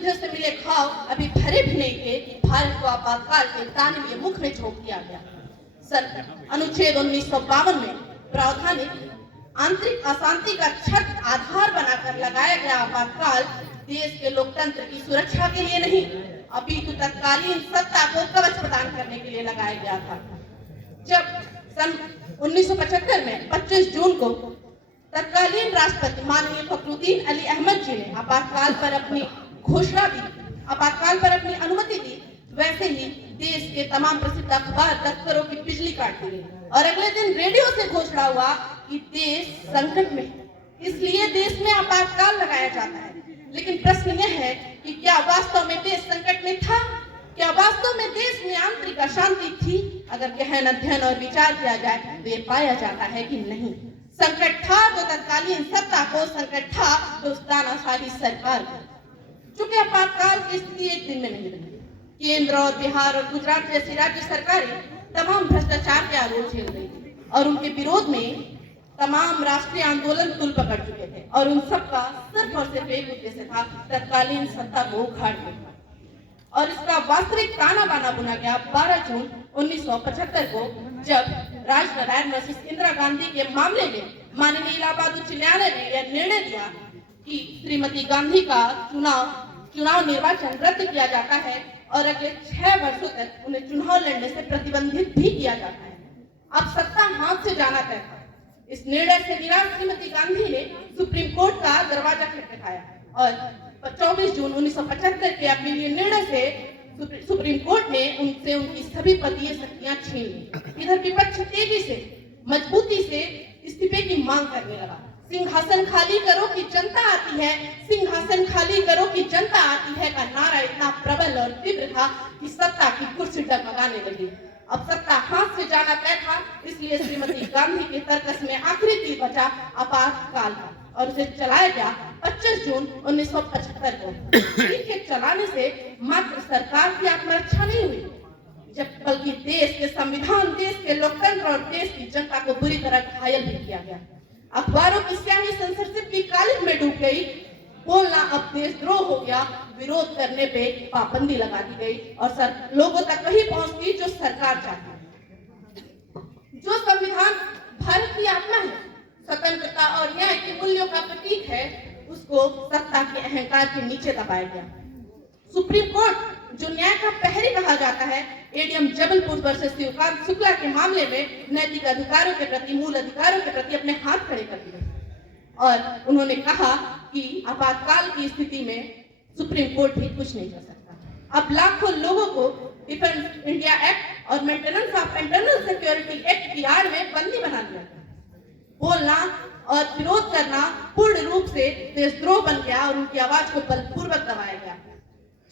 युद्ध से मिले घाव अभी भरे भी नहीं थे कि भारत को आपातकाल के दानवीय मुख में झोंक दिया गया। अनुच्छेद 1952 में प्रावधानिक आंतरिक अशांति का छत आधार बनाकर लगाया गया आपातकाल देश के लोकतंत्र की सुरक्षा के लिए नहीं, अपितु तत्कालीन सत्ता को कवच प्रदान करने के लिए लगाया गया था। जब सन 1975 में 25 जून को तत्कालीन राष्ट्रपति माननीय फखरुद्दीन अली अहमद जी ने आपातकाल पर अपनी घोषणा दी, आपातकाल पर अपनी अनुमति दी, वैसे ही देश के तमाम प्रसिद्ध अखबार दफ्तरों की बिजली काट दी गई और अगले दिन रेडियो से घोषणा हुआ कि देश संकट में है, इसलिए देश में आपातकाल लगाया जाता है। लेकिन प्रश्न यह है कि क्या वास्तव में देश संकट में था? क्या वास्तव में देश में आंतरिक अशांति थी? अगर गहन अध्ययन और विचार किया जाए तो ये पाया जाता है कि नहीं। संकट था तो तत्कालीन सत्ता को, संकट था तो तानाशाही सरकार को। चूंकि आपातकाल की स्थिति एक दिन में नहीं बनी, केंद्र और बिहार और गुजरात जैसी राज्य सरकारें तमाम भ्रष्टाचार के आरोप झेल रही थी और उनके विरोध में तमाम राष्ट्रीय आंदोलन तुल पकड़ चुके थे और उन सबका सिर्फ और सिर्फ एक उद्देश्य था, तत्कालीन सत्ता को उखाड़ देना। और इसका वास्तविक ताना बाना बुना गया 12 जून 1975 को, जब राजनारायण वर्सेस इंदिरा गांधी के मामले में माननीय इलाहाबाद उच्च न्यायालय ने यह निर्णय दिया कि श्रीमती गांधी का चुनाव निर्वाचन रद्द किया जाता है और अगले 6 वर्षों तक उन्हें चुनाव लड़ने से प्रतिबंधित भी किया जाता है। अब सत्ता हाथ से जाना तय था। इस निर्णय से निराश श्रीमती गांधी ने सुप्रीम कोर्ट का दरवाजा खटखटाया और 24 जून 1975 के अपीलीय निर्णय से सुप्रीम कोर्ट ने उनसे उनकी सभी पदीय शक्तियां छीन ली। इधर विपक्ष तेजी से, मजबूती से इस्तीफे की मांग करने लगा। सिंहासन खाली करो कि जनता आती है, सिंहासन खाली करो कि जनता आती है का नारा इतना प्रबल और तीव्र था कि सत्ता की कुर्सी डगमगाने लगी। अब सत्ता हाथ से जाना तय था, इसलिए श्रीमती गांधी के तर्कस में आखिरी तीर बचा आपातकाल था और उसे चलाया गया 25 जून 1975 को। इनके चलाने से मात्र सरकार की आत्मरक्षा नहीं हुई, जब बल्कि देश के संविधान, देश के लोकतंत्र और देश की जनता को बुरी तरह घायल भी किया गया। अखबारों की स्याही सेंसरशिप की कालिख में डूब गई, बोलना अब देशद्रोह हो गया, विरोध करने पे पाबंदी लगा दी गई और लोगों तक वही पहुंचती जो सरकार चाहती। जो संविधान भारत की आत्मा है, स्वतंत्रता और न्याय के मूल्यों का प्रतीक है, उसको सत्ता के अहंकार के नीचे दबाया गया। सुप्रीम कोर्ट जो न्याय का प्रहरी कहा जाता है, एडीएम जबलपुर वर्सेस शिवकांत शुक्ला के मामले में नैतिक अधिकारों के प्रति, मूल अधिकारों के प्रति अपने हाथ खड़े कर दिए और उन्होंने कहा कि आपातकाल की स्थिति में सुप्रीम कोर्ट भी कुछ नहीं कर सकता। अब लाखों लोगों को डिफेंस इंडिया एक्ट और maintenance of internal security act की आड़ में बंदी बना दिया। बोलना और विरोध करना पूर्ण रूप से देशद्रोह बन गया और उनकी आवाज को बलपूर्वक दबाया गया।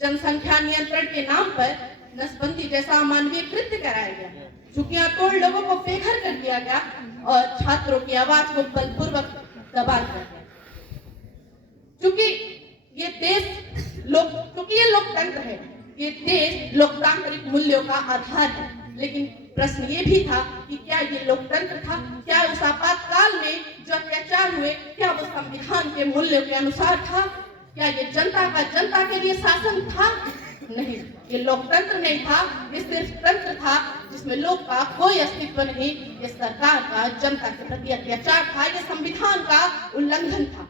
जनसंख्या नियंत्रण के नाम पर नसबंदी जैसा अमानवीय कृत्य कराया गया, झुग्गियां तोड़ लोगों को बेघर कर दिया गया और छात्रों की आवाज को बलपूर्वक दबा दिया गया। क्योंकि ये लोकतंत्र है, ये देश लोकतांत्रिक मूल्यों का आधार है। लेकिन प्रश्न ये भी था कि क्या ये लोकतंत्र था? क्या उस आपातकाल में जो अत्याचार हुए, क्या वो संविधान के मूल्यों के अनुसार था? क्या ये जनता के लिए शासन था? नहीं, ये लोकतंत्र नहीं था, ये सिर्फ तंत्र था जिसमें लोग का कोई अस्तित्व नहीं। ये सरकार का जनता के प्रति अत्याचार था, ये संविधान का उल्लंघन था।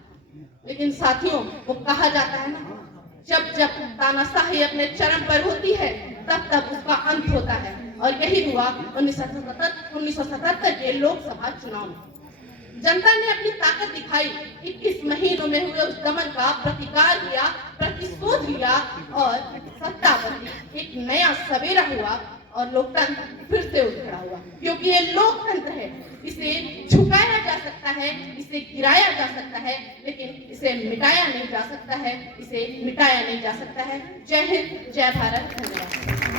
लेकिन साथियों, वो कहा जाता है ना, जब जब तानाशाही अपने चरम पर होती है तब तब उसका अंत होता है, और यही हुआ 1977 के लोकसभा चुनाव में। जनता ने अपनी ताकत दिखाई, 21 महीनों में हुए उस दमन का प्रतिकार किया, प्रतिशोध लिया और सत्ता बदली, एक नया सवेरा हुआ और लोकतंत्र फिर से उठ खड़ा हुआ। क्योंकि ये लोकतंत्र है, इसे झुकाया जा सकता है, इसे गिराया जा सकता है, लेकिन इसे मिटाया नहीं जा सकता है, इसे मिटाया नहीं जा सकता है। जय हिंद, जय भारत, धन्यवाद।